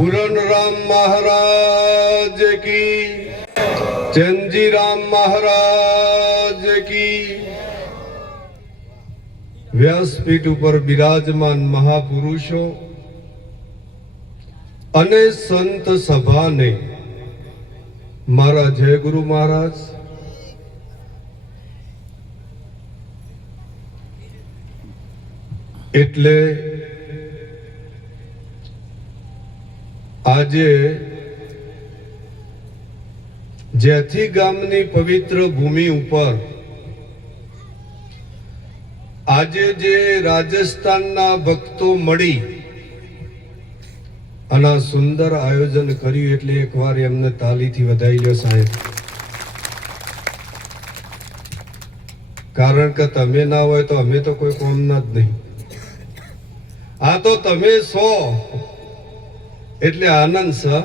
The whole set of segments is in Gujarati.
पूरन राम महाराज की, चंजी राम महाराज की। व्यासपीठ पर विराजमान महापुरुषों अने संत सभा ने मारा जय गुरु महाराज। એટલે આજે જેથી ગામની પવિત્ર ભૂમિ ઉપર આજે જે રાજસ્થાનના ભક્તો મળી અને સુંદર આયોજન કર્યું એટલે એકવાર એમને તાલીથી વધાવી લો સાહેબ, કારણ કે તમે ના હોય તો અમે તો કોઈ કોમના જ નહીં। આ તો તમે છો એટલે આનંદ છે।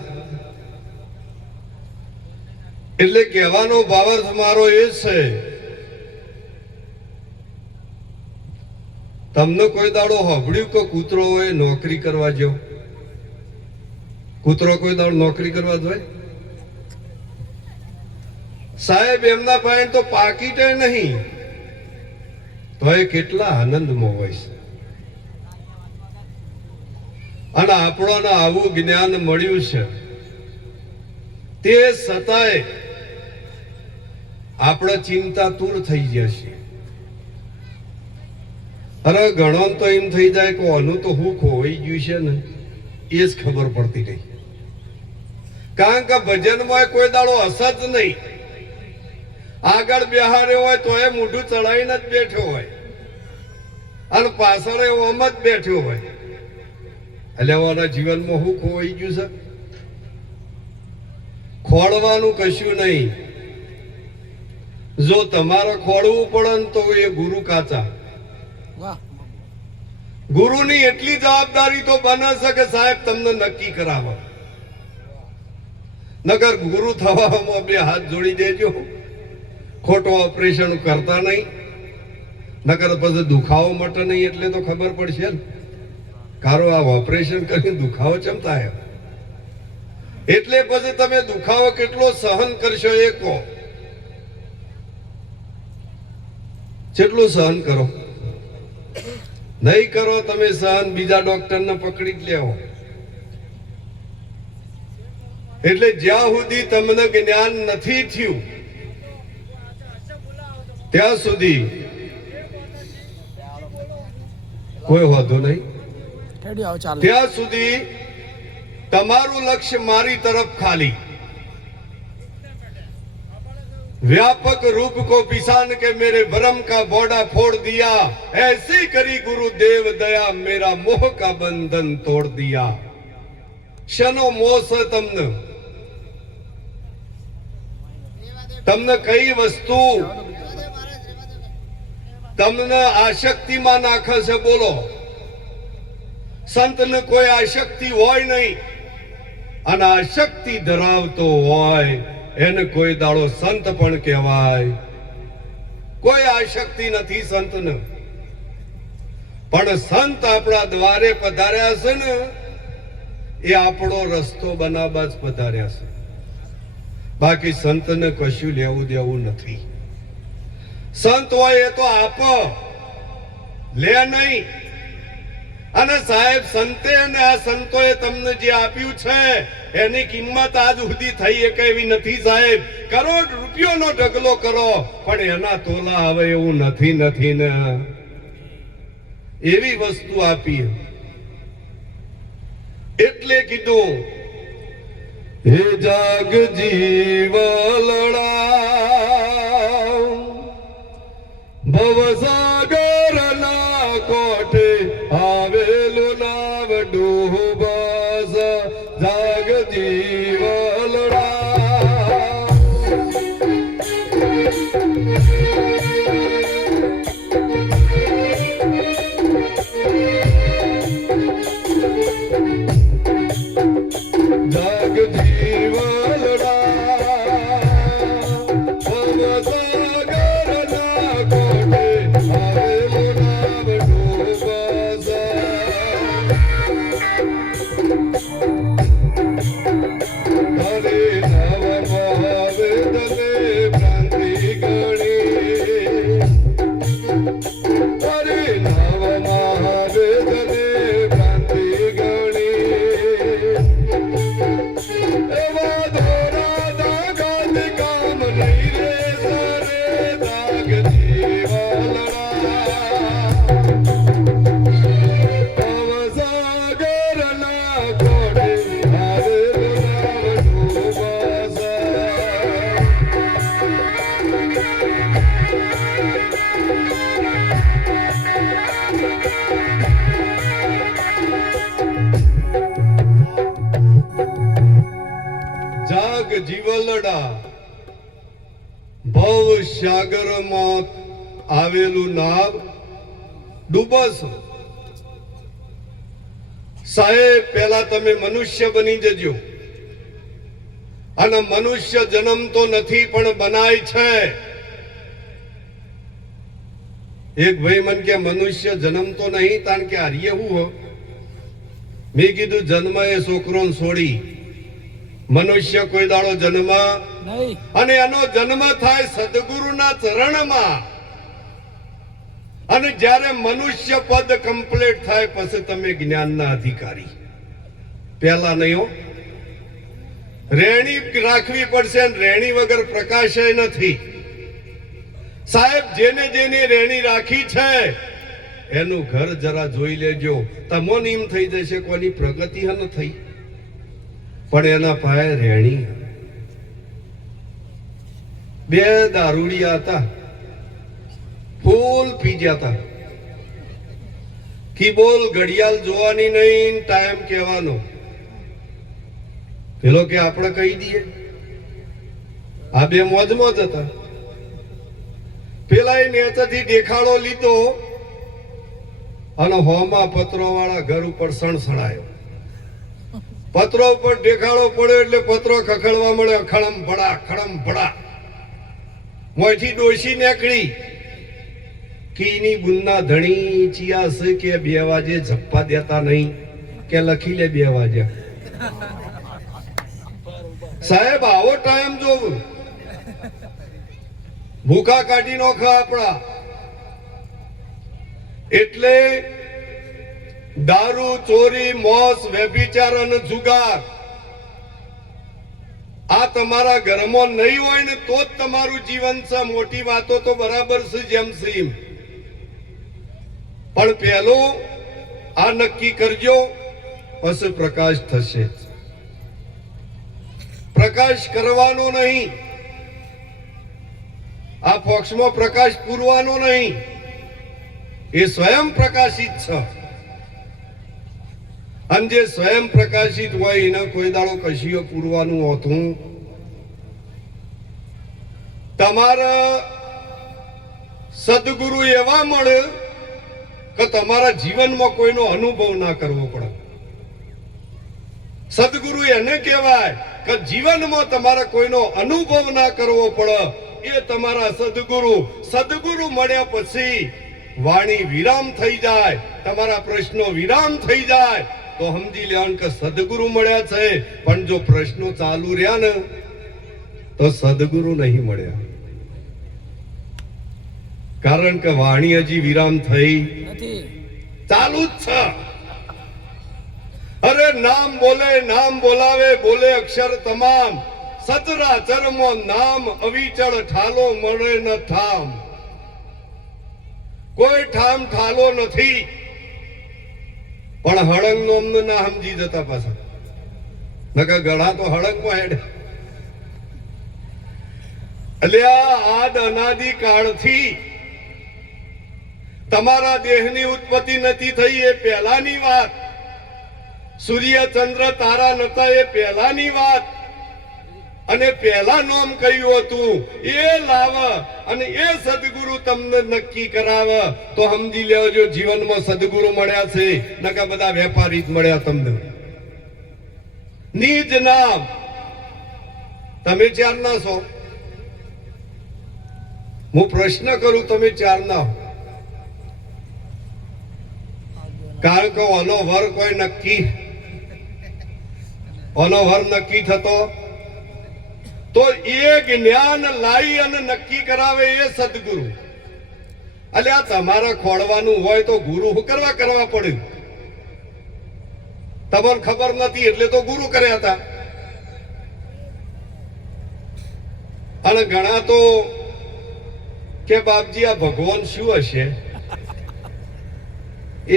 એટલે કહેવાનો ભાવાર્થ મારો એ છે, તમને કોઈ દાડો સાંભળ્યું કે કૂતરો હોય નોકરી કરવા જો? કૂતરો કોઈ દાડો નોકરી કરવા જાય સાહેબ? એમના પાસે તો પાકીટે નહીં, તો એ કેટલા આનંદમાં હોય છે। અને આપણને આવું જ્ઞાન મળ્યું છે, તે છતાંય આપણે ચિંતા દૂર થઈ જશે। અરે ઘણો તો એમ થઈ જાય કે આનું તો હું ખોવાઈ ગયું છે ને, એ જ ખબર પડતી નહીં। કારણ કે ભજનમાં કોઈ દાડો હશે જ નહીં। આગળ બેહાડ્યો હોય તો એ મોઢું ચડાવીને જ બેઠો હોય અને પાછળ ઓમ જ બેઠો હોય। એટલે આના જીવનમાં હું ખોવાઈ ગયું છે? ખોળવાનું કશું નહીં। જો તમારે ખોળવું પડે ને તો એ ગુરુ કાચા। ગુરુની એટલી જવાબદારી તો બને છે કે સાહેબ તમને નક્કી કરાવો, નગર ગુરુ થવામાં બે હાથ જોડી દેજો। ખોટો ઓપરેશન કરતા નહીં, નકર પછી દુખાવો મટે નહીં એટલે તો ખબર પડશે ને કારો આ ઓપરેશન કરીને દુખાવો ચમ થાય? એટલે પછી તમે દુખાવો કેટલો સહન કરશો એ કહો। કેટલું સહન કરો? નહીં કરો તમે સહન, બીજા ડોક્ટરને પકડી જ લેવો। એટલે જ્યાં સુધી તમને જ્ઞાન નથી થયું ત્યાં સુધી કોઈ વાંધો નહીં। ત્યાં સુધી તમારું લક્ષ્ય મારી तरफ खाली। व्यापक रूप को पिसान के मेरे भरम का बॉडा फोड़ दिया, ऐसी करी गुरुदेव दया मेरा मोह का बंधन तोड़ दिया। शनो मोह से तमने कई वस्तु तमने आशक्ति में नाखे से बोलो। संत ने कोई आशक्ति होय नहीं, અને આશક્તિ ધરાવતો હોય એને કોઈ દાડો સંત પણ કહેવાય। કોઈ આશક્તિ નથી સંતને, પણ સંત આપણા દ્વારે પધાર્યા છે ને એ આપણો રસ્તો બનાવવા જ પધાર્યા છે। બાકી સંતને કશું લેવું દેવું નથી। સંત હોય એ તો આપ લે નહીં। અને સાહેબ સંતે અને આ સંતોએ તમને જે આપ્યું છે એની કિંમત આજ સુધી થઈ એક એવી નથી સાહેબ। કરોડ રૂપિયાનો ઢગલો કરો પણ એના તોલા આવે એવું નથી ને। એવી વસ્તુ આપી એટલે કીધું, હે જાગ જીવલડા ભવસાગર ના કોઠે આવેલું નાવ ડૂબસ, જાગ જીવલડા। જાગ જીવલડા ભવસાગર ના કોઠે આવેલું નાવ ડૂબસ। ભાગ જીવલડા ભવ સાગરમાં આવેલું નાવ ડૂબસ. સાહેબ પહેલા તમે મનુષ્ય બની જજો. અને મનુષ્ય જન્મ તો નથી પણ બનાય છે. એક ભાઈ મન કે મનુષ્ય જન્મ તો નહીં કારણ કે હારીએ હું હો. મેં કીધું જન્મ એ છોકરો છોડી, મનુષ્ય કોઈ દાડો જન્મ નહીં. અને એનો જન્મ થાય સદગુરુના ચરણમાં. અને જ્યારે મનુષ્ય પદ કમ્પ્લીટ થાય પછી તમે જ્ઞાનના અધિકારી. પહેલા નહીં હો. રેણી રાખવી પડશે. રેણી વગર પ્રકાશ નથી. સાહેબ જેને જેને રેણી રાખી છે એનું ઘર જરા જોઈ લેજો. તમોને એમ થઈ જશે કોની પ્રગતિ ન થઈ, પણ એના પાયે રેણી. બે દારૂડિયા હતા, ફૂલ પી ગયા હતા. કી બોલ ઘડિયાળ જોવાની નહીં, ટાઈમ કહેવાનો. પેલો કે આપણે કહી દઈએ. આ બે મોજ મોજ હતા. પેલા એ નેચેથી દેખાડો લીધો અને હોમાં પત્રો વાળા ઘર ઉપર સણસણાયો. પત્રો ઉપર દેખાડો પડ્યો એટલે પત્રો ખખડવા મળે. ખડમ ભડા ખડમ ભડા. મોંથી ડોશી નીકળી. કીની બુનના ધણી ચિયા છે કે 2 વાગે ઝપ્પા દેતા નહીં, કે લખી લે 2 વાગ્યા. સાહેબ આવો ટાઈમ જોવું. ભૂખા કાઢી નોખા આપણા. એટલે દારૂ, ચોરી, મોસ, વ્યભિચાર અને જુગાર આ તમારા ઘરમાં નહીં હોય ને તો જ તમારું જીવન છે. મોટી વાતો તો બરાબર છે જેમ સીમ, પણ પહેલું આ નક્કી કરજો, પછી પ્રકાશ થશે. પ્રકાશ કરવાનો નહીં. આ પક્ષમાં પ્રકાશ પૂરવાનો નહીં. એ સ્વયં પ્રકાશિત છે. અને જે સ્વયં પ્રકાશિત હોય એને કોઈ દાડો કશીઓ પૂરવાનું હોતું. તમારા સદગુરુ એવા મળે કે તમારા જીવનમાં કોઈનો અનુભવ ના કરવો પડે. સદગુરુ એને કહેવાય કે જીવનમાં તમારે કોઈનો અનુભવ ના કરવો પડે. એ તમારા સદગુરુ. સદગુરુ મળ્યા પછી વાણી વિરામ થઈ જાય, તમારા પ્રશ્નો વિરામ થઈ જાય તો સમજી લેવાનું કે સદગુરુ મળ્યા છે. પણ જો પ્રશ્નો ચાલુ રહ્યા ને તો સદગુરુ નહીં મળ્યા. કારણ કે વાણી હજી વિરામ થઈ નથી, ચાલુ જ છે. અરે નામ બોલે, નામ બોલાવે, બોલે અક્ષર તમામ. સચરાચરમો નામ અવિચળ ઠાલો મળે ન ઠામ. કોઈ ઠામ ઠાલો નથી. પણ હળંગ નોમ ના સમજી જતા પાછા. નકર ગળા તો હળંગમાં હેડે. એટલે આદ અનાદિ કાળથી તમારા દેહની ઉત્પત્તિ નથી થઈ એ પહેલાની વાત. સૂર્ય ચંદ્ર તારા નતા એ પહેલાની વાત. અને પહેલા નામ કહ્યું હતું એ લાવ અને એ સદગુરુ તમને નક્કી કરાવે તો સમજી લેજો જીવનમાં સદગુરુ મળ્યા છે. નકા બધા વેપારી જ મળ્યા તમને. નિજ નામ. તમે 4 ના છો. હું પ્રશ્ન કરું, તમે 4 ના હો. કારણ કે ઓનો વર કોઈ નક્કી, ઓનો વર નક્કી થતો તો એ જ્ઞાન લાવી અને નક્કી કરાવે એ સદગુરુ. એટલે આ તમારે ખોળવાનું હોય તો ગુરુ કરવા પડ્યું. તમને ખબર નથી એટલે તો ગુરુ કર્યા હતા. અને ઘણા તો કે બાપજી આ ભગવાન શું હશે,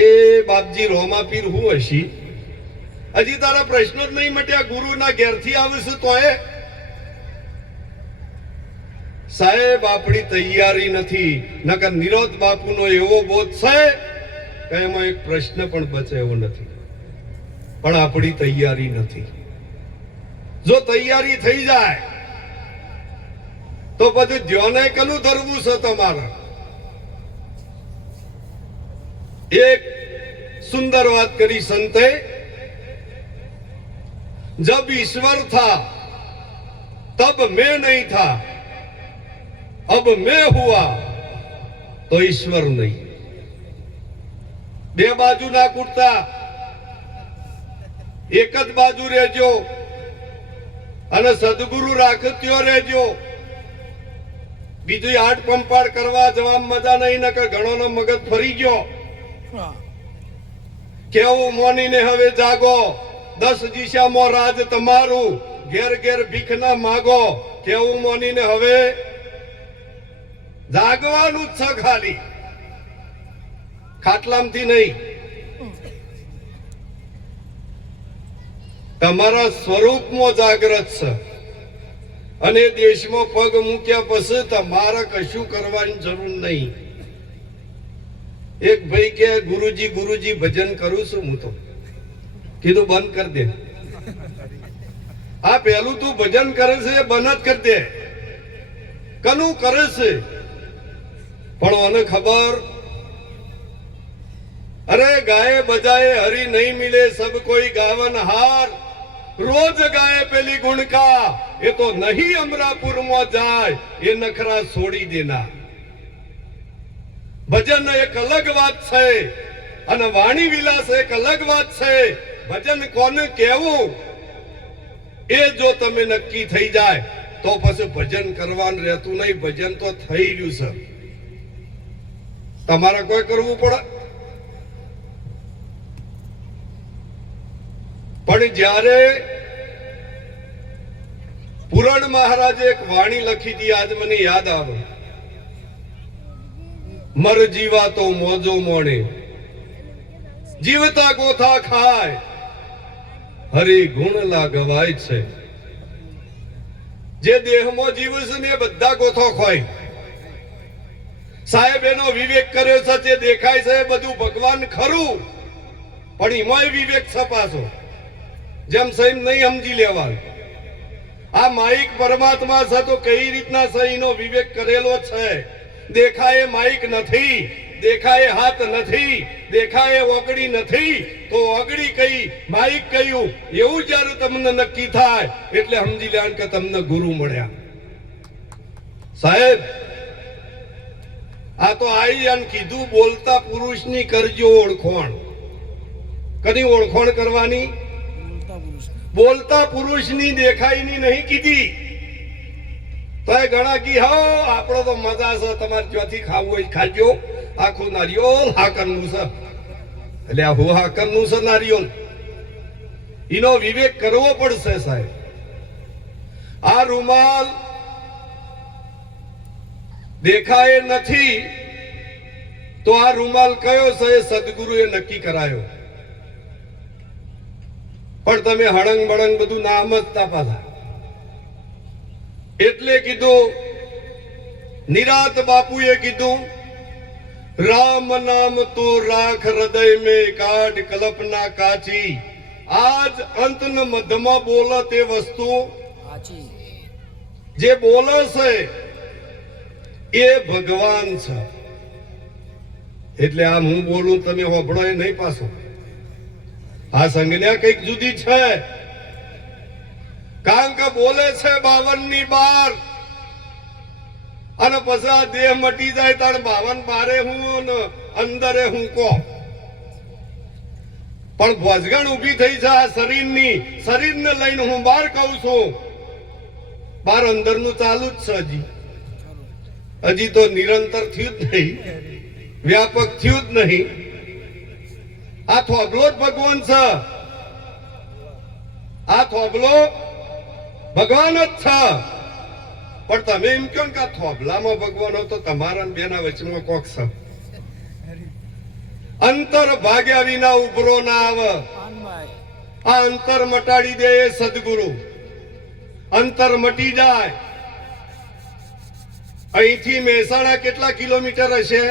એ બાપજી રોમાપીર શું હશે. હજી તારા પ્રશ્નો જ નહીં મટ્યા. ગુરુના ઘેરથી આવીશું તો એ સાહેબ આપણી તૈયારી નથી. નકર નિરોધ બાપુનો એવો બોધ છે કે એમાં એક પ્રશ્ન પણ બચે એવો નથી. પણ આપણી તૈયારી નથી. જો તૈયારી થઈ જાય તો પછી ધ્યાને કનું ધરવું છે તમારે? એક સુંદર વાત કરી સંતે, जब ईश्वर था तब मैं नहीं था, अब मैं हुआ तो ईश्वर नहीं. બે બાજુ ના કૂટતા, એક જ બાજુ રહેજો અને સદગુરુ રાખત્યો રહેજો. બીજું આટ પંપાડ કરવા જવા મજા નહીં, નકર ઘણોનો મગજ ફરી ગયો. કેવું મોનીને હવે જાગો, 10 દિશામાં રાજ તમારું, ઘેર ઘેર ભીખ ના માગો. કેવું મોનીને હવે જાગવાનું જ છે, ખાલી ખાટલામથી નહીં. તમારા સ્વરૂપમાં જાગૃત છે અને દેશમાં પગ મૂક્યા પછી તમારે કશું કરવાની જરૂર નહીં. એક ભાઈ કે ગુરુજી ગુરુજી ભજન કરું છું હું, તો કીધું બંધ કરી દે. આ પેલું તું ભજન કરે છે એ બંધ જ કરી દે. કનું કરે છે પણ મને ખબર, અરે ગાય બજાએ હરી નહીં મિલે સબ કોઈ ગાવન હાર, રોજ ગાય પેલી ગુણકા એ તો નહીં અમરાપુરમાં જાય, એ નખરા છોડી દેના. ભજન એક અલગ વાત છે અને વાણી વિલાસ એક અલગ વાત છે. ભજન કોને કહેવું એ જો તમે નક્કી થઈ જાય તો પછી ભજન કરવાનું રહેતું નહીં. ભજન તો થઈ ગયું છે, તમારે કોઈ કરવું પડે. પણ જ્યારે પુરાણ મહારાજે એક વાણી લખી હતી, આજ મને યાદ આવે, મર જીવા તો મોજો મોણે, જીવતા ગોથા ખાય, હરી ગુણ લાગવાય છે. જે દેહમાં જીવ છે ને એ બધા ગોથો ખોય. સાહેબ એનો વિવેક કર્યો છે, જે દેખાય છે એ બધું ભગવાન ખરું, પણ એમાંય વિવેક છપાશો. જેમ સહી નહીં સમજી લેવાનું. આ માઇક પરમાત્મા છે તો કઈ રીતના સહીનો વિવેક કરેલો છે. દેખાય માઇક નથી, દેખાય હાથ નથી, દેખાય ઓગળી નથી, તો ઓગળી કઈ માઇક કયું એવું જ્યારે તમને નક્કી થાય એટલે સમજી લેવાનું કે તમને ગુરુ મળ્યા. સાહેબ આ તો આઈ આન કીધું, બોલતા પુરુષની કરજો ઓળખોણ. કદી ઓળખોણ કરવાની? બોલતા પુરુષની, દેખાયની નહીં કીધી. તો એ ઘણા કી હો આપણો તો મજા છે, તમારે જ્યાંથી ખાવું હોય ખાજો, આખું નારિયોલ હાકરનું છે. એટલે આ હું હાકરનું છે નારિયોલ, એનો વિવેક કરવો પડશે સાહેબ. આ રૂમાલ દેખાય નથી તો આ રૂમાલ કયો છે એ સદગુરુએ નક્કી કરાયો. પણ તમે હળંગ બળંગ બધું ના સમજતા પાછા. એટલે કીધું, નિરાત બાપુએ કીધું, રામ નામ તો રાખ હૃદય મેં, કાઢ કલ્પના કાચી. આજ અંત ને મધ્યમાં બોલે તે વસ્તુ જે બોલે છે એ ભગવાન છે. એટલે આમ હું બોલું તમે હોભળો એ નહીં પાછો. આ સંજ્ઞા કઈક જુદી છે. કારણ કે બોલે છે 52 ની બાર અને પછી આ દેહ મટી જાય તાર 52 બારે હું ને અંદરે હું કો. પણ ભોજગણ ઉભી થઈ છે આ શરીરની, શરીરને લઈને હું બહાર કહું છું. બાર અંદરનું ચાલુ જ છે. હજી તો નિરંતર થયું જ નહીં, વ્યાપક થયું જ નહીં. આ થોભલો જ ભગવાન છે. આ થોભલો ભગવાન જ છે. પણ તમે એમ કહો કે આ થોભલામાં ભગવાન હો તો તમારા બેના વચમાં કોક છે. અંતર ભાગ્યા વિના ઉભરો ના આવે. આ અંતર મટાડી દે એ સદગુરુ. અંતર મટી જાય. અહીંથી મહેસાણા કેટલા કિલોમીટર હશે?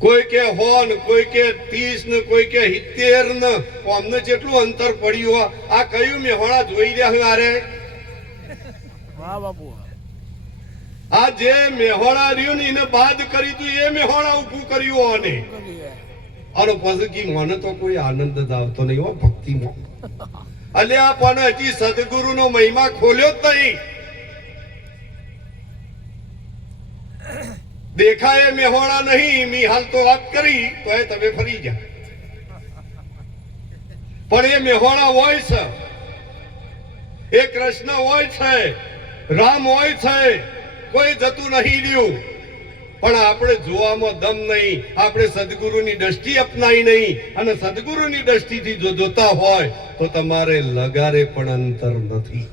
કોઈ કે 100 ને કોઈ કે 30 ને કોઈ કે 70 ને અમને જેટલું અંતર પડ્યું આ કયું મેહોણા જોઈ રહ્યા હારે વાહ બાપુ આ જે મેહોણા રહ્યું ને એને બાદ કરી તું એ મેહોણા ઊભું કર્યું અને પછી મને તો કોઈ આનંદ જ આવતો નહીં હો ભક્તિમાં અલ્યા પણ હજી સદગુરુનો મહિમા ખોલ્યો જ નહીં દેખાય મેહોણા નહીં મી હાલ તો વાત કરી તો એ તમે ફરી જા પણ એ મેહોણા હોય છે એ કૃષ્ણ હોય છે રામ હોય છે કોઈ જતું નહીં રહ્યું પણ આપણે જોવામાં દમ નહીં આપણે સદગુરુની દ્રષ્ટિ અપનાવી નહીં અને સદગુરુની દ્રષ્ટિથી જો જોતા હોય તો તમારે લગારે પણ અંતર નથી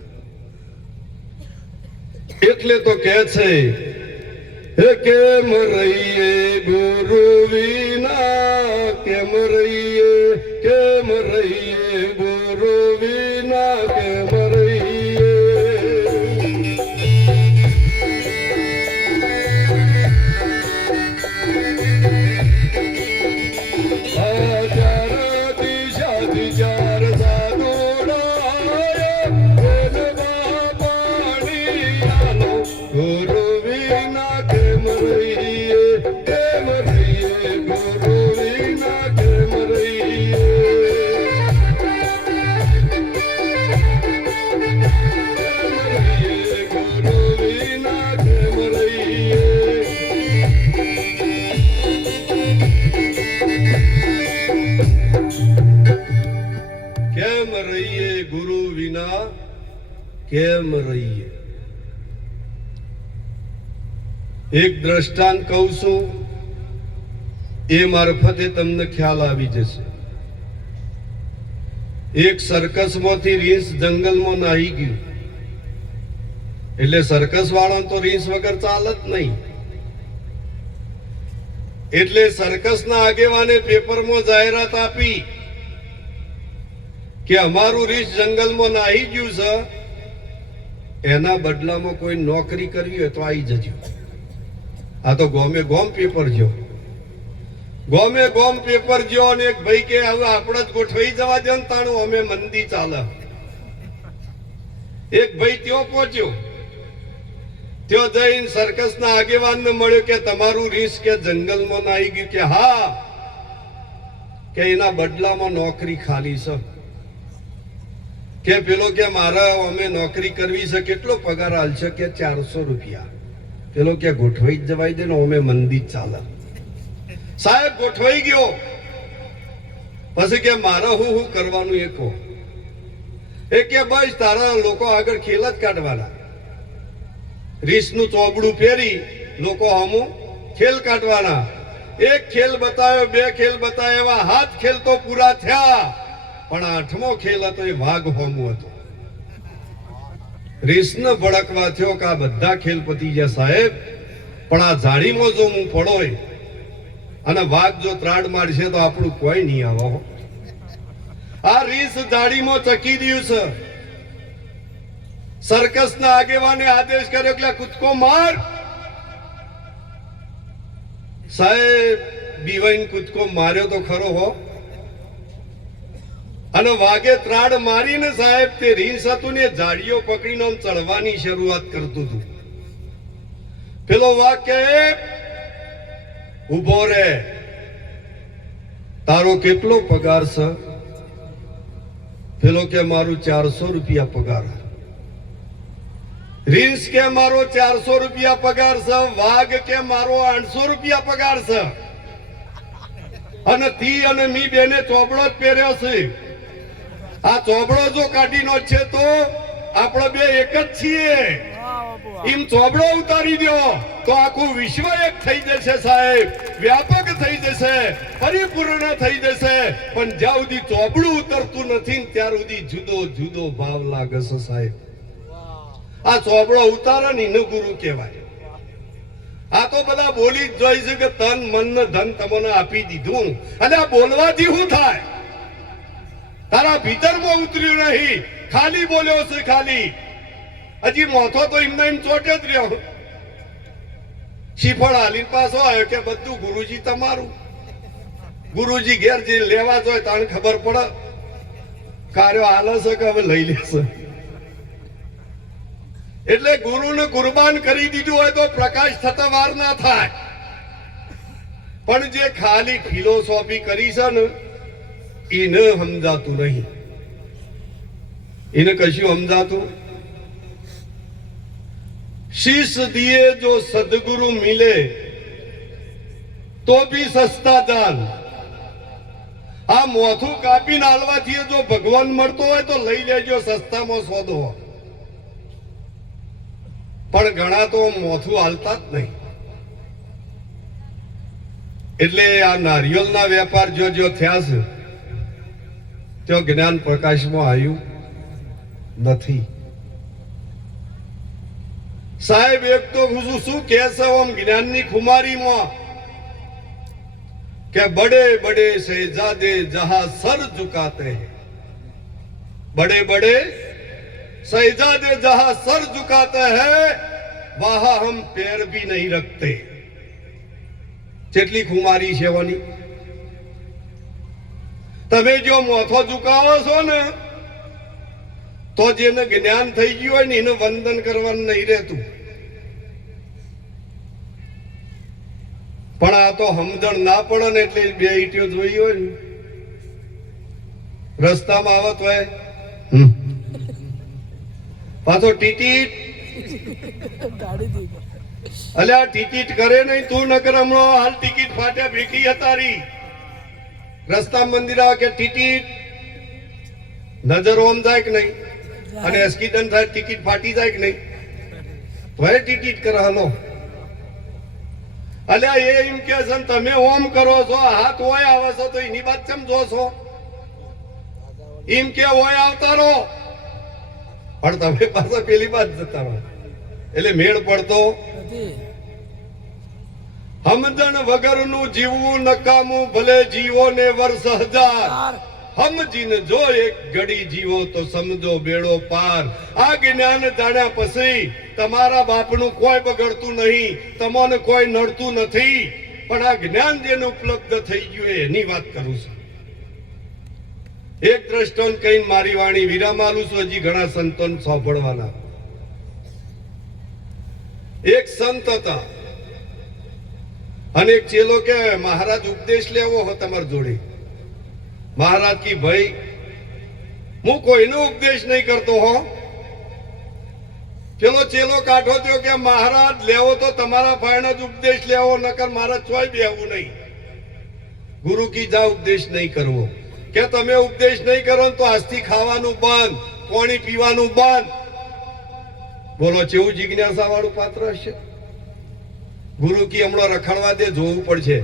એટલે તો કહે છે હે કેમ રહીએ ગુરુ વિના કેમ રહીએ ગુરુ વિના કેમ રહીએ ચાર દિશાથી ચાર સાધુડા પાણી ગુરુ વિના કેમ રહીએ ગુરુ વિના કેમ રહીએ ગુરુ વિના કેમ રહીએ કેમ રહીએ ગુરુ વિના કેમ રહીએ એક દ્રષ્ટાંત કહું છું એ મારફતે તમને ખ્યાલ આવી જશે એક સર્કસમાંથી રીંછ જંગલમાં નાહી ગયું એટલે સર્કસ વાળા તો રીંછ વગર ચાલત નહીં એટલે સર્કસના આગેવાને પેપરમાં જાહેરાત આપી કે અમારું રીંછ જંગલમાં નાહી ગયું છે એના બદલામાં કોઈ નોકરી કરવી હોય તો આવી જજો આ તો ગોમે ગોમ પેપર જો ગોમે ગોમ પેપર જો અને એક ભાઈ કે હવે આપણે જ ગોઠવાઈ જવા દે ને તાણું અમે મંદી ચાલે એક ભાઈ ત્યાં પહોંચ્યો ત્યાં જઈને સર્કસના આગેવાનને મળ્યો કે તમારું રીંછ કે જંગલમાં નાહી ગયું કે હા કે એના બદલામાં નોકરી ખાલી છે કે પેલો કે મારા અમે નોકરી કરવી છે કેટલો પગાર હાલશે કે 400 રૂપિયા પેલો કે ગોઠવાઈ જ જવાય દે ને અમે મંદી ચાલે સાહેબ ગોઠવાઈ ગયો પછી કે મારે હું કરવાનું એ કહો એ કે બસ તારા લોકો આગળ ખેલ જ કાઢવાના રીસનું ચોબડું પહેરી લોકો હમું ખેલ કાઢવાના એક ખેલ બતાવ્યો બે ખેલ બતાવ્યા 7 ખેલ તો પૂરા થયા પણ 8મો ખેલ હતો એ વાઘ હોમું હતો રીસને ભડકવા થયો કે આ બધા ખેલ પતી ગયા સાહેબ પણ આ ઝાડીમાં જો હું પડોય અને વાઘ જો ત્રાડ મારશે તો આપણું કોઈ નહીં આવો આ રીસ ઝાડીમાં ચકી દયું છે સર્કસના આગેવાને આદેશ કર્યો કે કૂદકો માર સાહેબ બીવાઈન કૂદકો માર્યો તો ખરો હો અને વાઘે ત્રાડ મારીને સાહેબ તે રીંછ હતું ને ઝાડીઓ પકડીને ચડવાની શરૂઆત કરતું હતું પેલો વાઘ કે ઉભો રે તારો કેટલો પગાર છે પેલો કે મારું 400 રૂપિયા પગાર રીંછ કે મારો 400 રૂપિયા પગાર છે વાઘ કે મારો 800 રૂપિયા પગાર છે અને તી અને મી બેને ચોબડો જ પહેર્યો છે આ ચોબડો જો કાઢીનો છે તો આપણે બે એક જ છીએ એમ ચોબડો ઉતારી દો તો આખું વિશ્વ એક થઈ જશે સાહેબ વ્યાપક થઈ જશે પરિપૂર્ણ થઈ જશે પણ જ્યાં સુધી ચોબડું ઉતરતું નથી ત્યાર સુધી જુદો જુદો ભાવ લાગે છે સાહેબ આ ચોબડો ઉતારે ને એનું ગુરુ કહેવાય આ તો બધા બોલી જ જોઈ છે કે તન મન ને ધન તમને આપી દીધું અને આ બોલવાથી શું થાય તારા ભીતરમાં ઉતર્યું નહીં ખાલી બોલ્યો છે ખાલી હજી મોથો તો એમને એમ ચોટે જ રહ્યો શ્રીફળ હાલીને પાછો આવ્યો કે બધું ગુરુજી તમારું. ગુરુજી ઘેર જે લેવા જોઈએ તાને ખબર પડે કાર્યો હાલે છે કે હવે લઈ લેશે. એટલે ગુરુને કુરબાન કરી દીધું હોય તો પ્રકાશ થતા વાર ના થાય. પણ જે ખાલી ફિલોસોફી કરી છે ને એને સમજાતું નહીં. એને કશું સમજાતું. शीश दिए जो सदगुरु मिले तो भी सस्ता दान. આ મોથું કાપીને હાલવાથી જો ભગવાન મળતો હોય તો લઈ લેજો, સસ્તામાં સોદો. પણ ઘણા તો મોથું હાલતા જ નહીં. એટલે આ નારિયેળના વેપાર જો થયા છે તો જ્ઞાન પ્રકાશમાં આવ્યું નથી. સાહેબ એક તો શું કહે છે આમ જ્ઞાનની ખુમારીમાં કે બડે બડે શહેજાદે જહાં સર ઝુકાતે હૈ. बड़े बड़े शहजादे जहां सर झुकाते हैं वहां हम पैर भी नहीं रखते. જેટલી ખુમારી સેવાની તમે જો મોથો ઝુકાવો છો ને તો જેને જ્ઞાન થઈ ગયું હોય ને એને વંદન કરવાનું નહીં રહેતું. પણ આ તો સમજણ ના પડે ને એટલે બે ઈટીઓ જોઈ હોય ને રસ્તામાં આવત હોય પાછો ટિકિટ અલ્યા ટિકિટ કરે નહીં તું નકર હમણાં હાલ ટિકિટ ફાટ્યા ભેટી હતારી રસ્તા મંદિર આવે કે ટિકિટ નજર ઓમ જાય કે નહીં અને એક્સિડન્ટ થાય ટિકિટ ફાટી જાય કે નહીં ભાઈ ટિકિટ કરે હાલો. અલ્યા એ એમ કે છે તમે ઓમ કરો છો હાથ હોય આવે છો તો એની વાત સમજો છો એમ કે હોય આવતા રહો પણ તમે પાછા પેલી વાત જતા રહો એટલે મેળ પડતો. સમજણ વગરનું જીવવું નકામું ભલે જીવો ને વર્ષ હજાર સમજીને જો એક ઘડી જીવો તો સમજો બેડો પાર. આ જ્ઞાન જાણ્યા પછી તમારા બાપનું કોઈ બગડતું નહીં, તમને કોઈ નડતું નથી. પણ આ જ્ઞાન જેને ઉપલબ્ધ થઈ ગયું એની વાત કરું છું. એક દ્રષ્ટાંત કહીને મારી વાણી વિરામ આલું છું. હજી ઘણા સંતોને સાંભળવાના. એક સંત હતા અને એક ચેલો કે મહારાજ ઉપદેશ લેવો હો તમારી જોડે. મહારાજ કી ભાઈ હું કોઈનો ઉપદેશ નહીં કરતો હો. પેલો ચેલો કાઢો થયો કે મહારાજ લેવો તો તમારા ભાઈનો જ ઉપદેશ લેવો નકર મારા ચોય બેહવું નહીં. ગુરુ કી જા ઉપદેશ નહીં કરવો. કે તમે ઉપદેશ નહીં કરો તો આજથી ખાવાનું બંધ, પાણી પીવાનું બંધ. બોલો કેવું જિજ્ઞાસા વાળું પાત્ર હશે. ગુરુ કી હમણાં રખડવા દે જોવું પડશે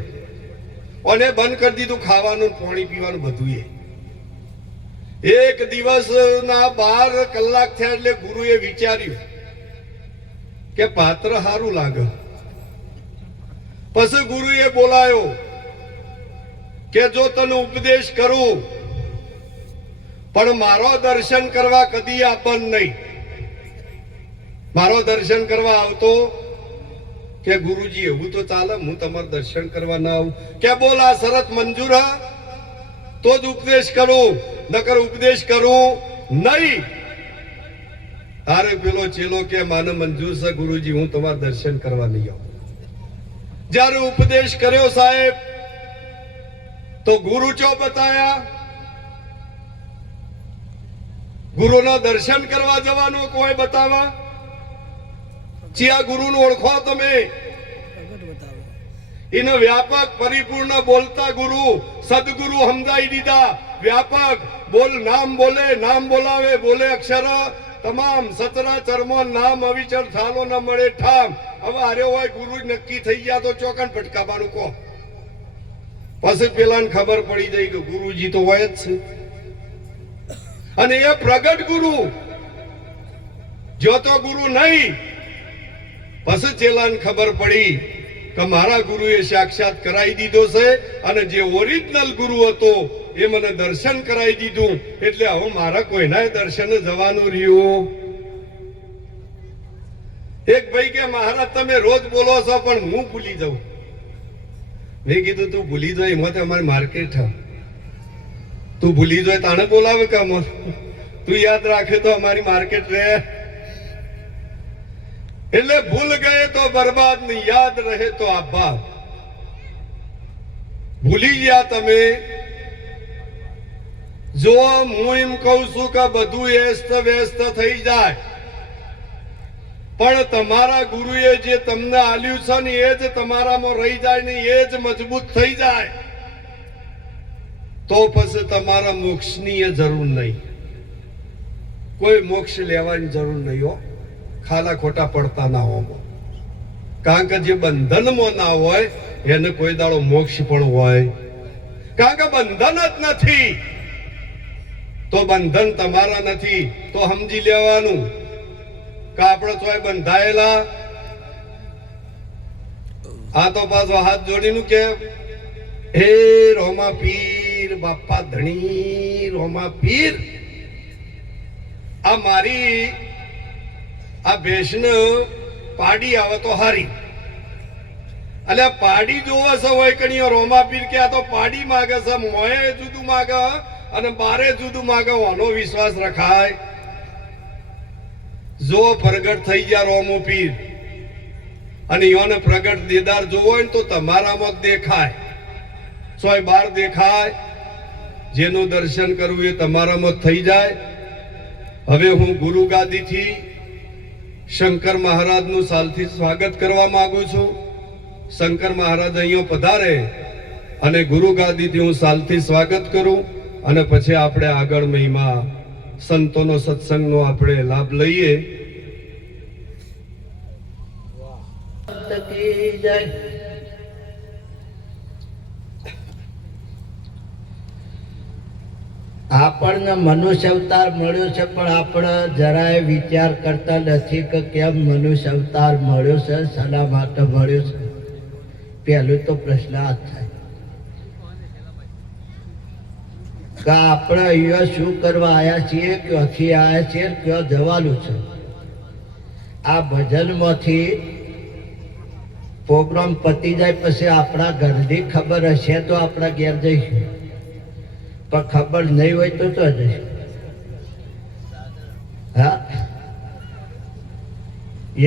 અને બંધ કરી દીધું ખાવાનું પાણી પીવાનું બધું. એક દિવસ ના 12 કલાક થયા એટલે ગુરુએ વિચાર્યું કે પાત્ર સારું લાગે. પછી ગુરુએ બોલાયો કે જો તને ઉપદેશ કરું પણ મારો દર્શન કરવા કદી આપણ નહીં. મારો દર્શન કરવા આવતો કે ગુરુજી એવું તો ચાલે હું તમારું દર્શન કરવા ના આવું. કે બોલ આ શરત મંજૂર હા તો જ ઉપદેશ કરું નકર ઉપદેશ કરું નહીં. તારે પેલો ચેલો કે માને મંજૂર છે ગુરુજી હું તમારું દર્શન કરવા નહીં આવું. જ્યારે ઉપદેશ કર્યો સાહેબ તો ગુરુ ચો બતાયા. ગુરુના દર્શન કરવા જવાનું કોઈ બતાવા. ચિયા ગુરુને ઓળખો તમે. એને વ્યાપક પરિપૂર્ણ બોલતા ગુરુ સદગુરુ સમજાઈ દીધા. વ્યાપક બોલ નામ બોલે નામ બોલાવે બોલે અક્ષર તમામ સચરાચરમો નામ અવિચર થાલો ન મળે ઠામ. હવે આર્યો હોય ગુરુ નક્કી થઈ ગયા તો ચોકન ફટકાવાનું કહો. પછી પેલાને ખબર પડી જાય કે ગુરુજી તો હોય જ છે અને એ પ્રગટ ગુરુ જો તો ગુરુ નહીં. પછી ચેલાને ખબર પડી કે મારા ગુરુએ સાક્ષાત કરાવી દીધો છે અને જે ઓરિજિનલ ગુરુ હતો એ મને દર્શન કરાવી દીધું એટલે હવે મારા કોઈના દર્શન જવાનું રહ્યું. એક ભાઈ કે મહારાજ તમે રોજ બોલો છો પણ હું ભૂલી જાઉં. મેં કીધું તું ભૂલી જાય એમાં તો અમારી માર્કેટ છે. તું ભૂલી જાય તાણે બોલાવે કે અમર તું યાદ રાખે તો અમારી માર્કેટ રહે. એટલે ભૂલ ગયે તો બરબાદ ને યાદ રહે તો આભાર. ભૂલી ગયા તમે. જો હું એમ કહું છું કે બધું એસ્ત વ્યસ્ત થઈ જાય પણ તમારા ગુરુએ જે તમને આલ્યું છે ને એ જ તમારામાં રહી જાય ને એ જ મજબૂત થઈ જાય તો પછી તમારા મોક્ષની જરૂર નહીં. કોઈ મોક્ષ લેવાની જરૂર નહીં હો. ખાલા ખોટા પડતા ના હો. કારણ કે જે બંધનમાં ના હોય એને કોઈ દાડો મોક્ષ પણ હોય. કારણ કે બંધન જ નથી તો બંધન તમારા નથી તો સમજી લેવાનું કે આપણે તો બંધાયેલા. આ તો પાછો હાથ જોડીનું કે હે રોમા પીર બાપા ધણી રોમા પીર આ મારી આ ભેંસને પાડી આવે તો હારી. એટલે પાડી જોવે છે હોય કણીઓ રોમા પીર કે આ તો પાડી માગે છે મોએ જુદું માગે અને બારે જુદું માગે આનો વિશ્વાસ રખાય. જો પ્રગટ થઈ ગયા રોમો પીર અને યોને પ્રગટ દીદાર જોવો હોય તો તમારામાં દેખાય. સોય બાર દેખાય. જેનું દર્શન કરવું એ તમારામાં થઈ જાય. હવે હું ગુરુ ગાદીથી શંકર મહારાજનું સાલથી સ્વાગત કરવા માંગુ છું. શંકર મહારાજ અહીંયા પધારે અને ગુરુ ગાદીથી હું સાલથી સ્વાગત કરું અને પછી આપણે આગળ મહિમા સંતોનો સત્સંગનો આપણે લાભ લઈએ. આપણને મનુષ્ય અવતાર મળ્યો છે પણ આપણે જરાય વિચાર કરતા નથી કે કેમ મનુષ્ય અવતાર મળ્યો છે, શાના માટે મળ્યો છે. પહેલું તો પ્રશ્ન આ થાય કે આપણે અહીંયા શું કરવા આવ્યા છીએ, ક્યાંથી આવ્યા છીએ, ક્યાં જવાનું છે. આ ભજનમાંથી પ્રોગ્રામ પતી જાય પછી આપણા ઘરની ખબર હશે તો આપણા ઘેર જઈશું, પણ ખબર નહીં હોય તો જઈશું. હા,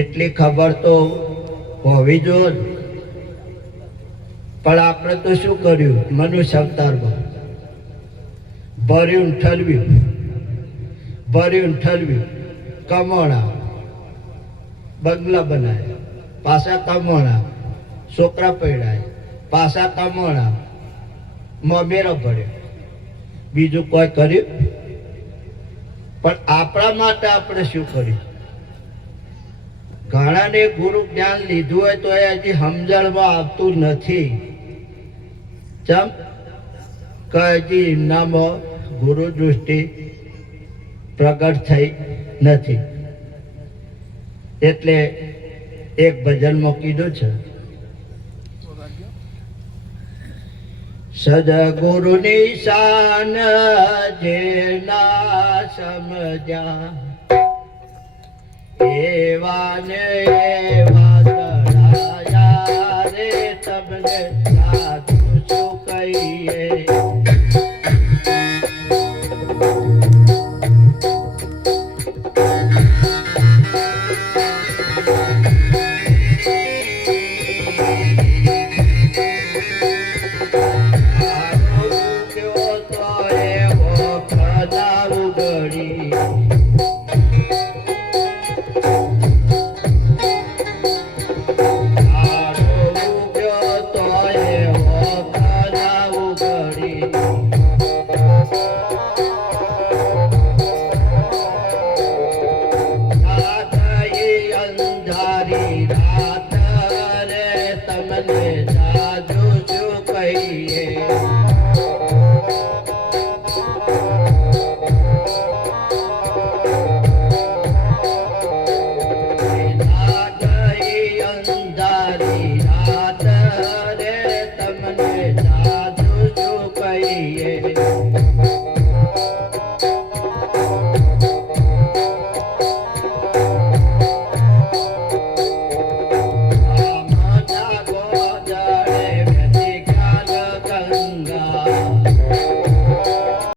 એટલી ખબર તો હોવી જોઈએ. પણ આપણે તો શું કર્યું મનુષ્ય અવતારમાં? ભર્યું ઠલવ્યું, કમોણા બંગલા બનાવ્યા, પાછા કમોણા છોકરા પૈડાય, પાછા કમોણા મમેરો ભર્યો, બીજું કોઈ કર્યું? પણ આપણા માટે આપણે શું કર્યું? ઘણાને ગુરુ જ્ઞાન લીધું હોય તો એ હજી સમજણમાં આવતું નથી. ચમ કે હજી એમનામાં ગુરુ દૃષ્ટિ પ્રગટ થઈ નથી. એટલે એક ભજનમાં કીધું છે સદગુરુની શાન જેના સમજ્યા એવા ને એવા તળાયા રે તમને સાધુ શું કહીએ. તમને સાધુ શું કહીએ.